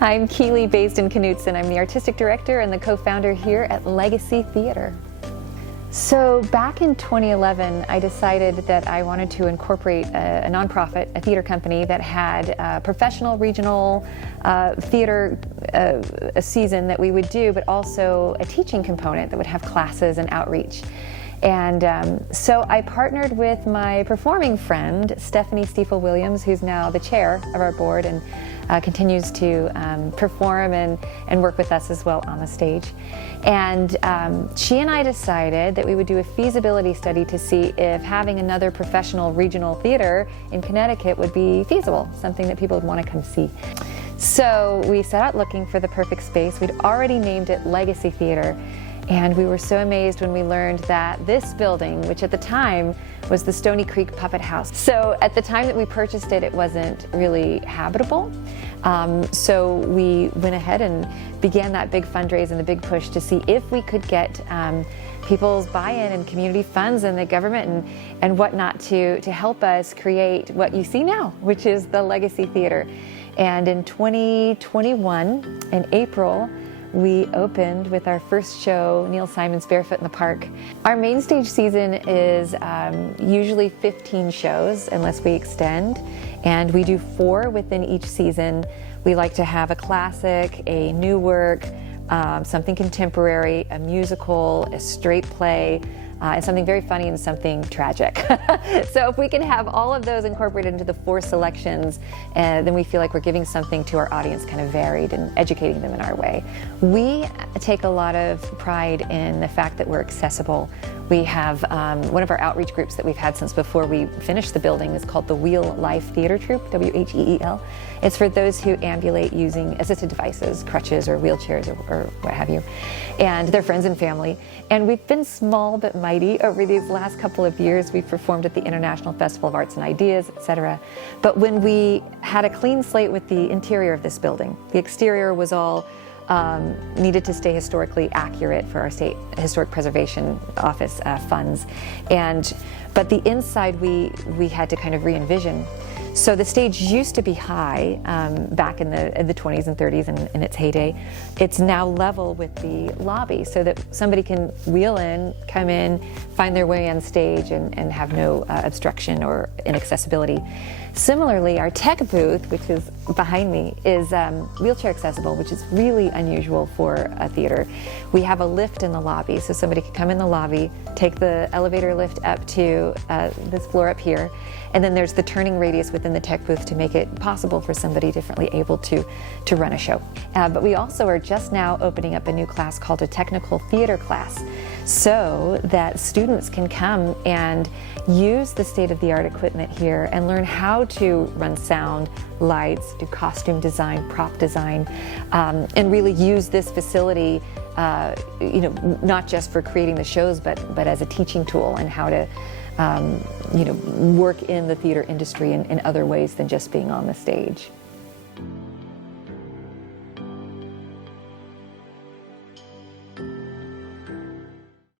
I'm Keely, based in Knutson. I'm the artistic director and the co-founder here at Legacy Theater. So back in 2011, I decided that I wanted to incorporate a nonprofit, a theater company that had a professional regional theater a season that we would do, but also a teaching component that would have classes and outreach. And so I partnered with my performing friend, Stephanie Stiefel-Williams, who's now the chair of our board and continues to perform and work with us as well on the stage. And she and I decided that we would do a feasibility study to see if having another professional regional theater in Connecticut would be feasible, something that people would want to come see. So we set out looking for the perfect space. We'd already named it Legacy Theater. And we were so amazed when we learned that this building, which at the time was the Stony Creek Puppet House. So at the time that we purchased it, it wasn't really habitable. So we went ahead and began that big fundraise and the big push to see if we could get people's buy-in and community funds and the government and whatnot to help us create what you see now, which is the Legacy Theater. And in 2021, in April, we opened with our first show, Neil Simon's Barefoot in the Park. Our main stage season is usually 15 shows, unless we extend, and we do 4 within each season. We like to have a classic, a new work, something contemporary, a musical, a straight play, and something very funny and something tragic. So if we can have all of those incorporated into the 4 selections, then we feel like we're giving something to our audience kind of varied and educating them in our way. We take a lot of pride in the fact that we're accessible. We have one of our outreach groups that we've had since before we finished the building is called the Wheel Life Theater Troupe, W-H-E-E-L. It's for those who ambulate using assisted devices, crutches or wheelchairs or what have you, and their friends and family. And we've been small but mighty over these last couple of years. We've performed at the International Festival of Arts and Ideas, etc. But when we had a clean slate with the interior of this building, the exterior was all needed to stay historically accurate for our state historic preservation office funds, but the inside we had to kind of re-envision. So the stage used to be high back in the 20s and 30s in its heyday. It's now level with the lobby so that somebody can wheel in, come in, find their way on stage and have no obstruction or inaccessibility. Similarly, our tech booth, which is behind me, is wheelchair accessible, which is really unusual for a theater. We have a lift in the lobby, so somebody can come in the lobby, take the elevator lift up to this floor up here, and then there's the turning radius within the tech booth to make it possible for somebody differently able to run a show. But we also are just now opening up a new class called a technical theater class, so that students can come and use the state-of-the-art equipment here and learn how to run sound, lights, do costume design, prop design, and really use this facility not just for creating the shows, but as a teaching tool and how to work in the theater industry in other ways than just being on the stage.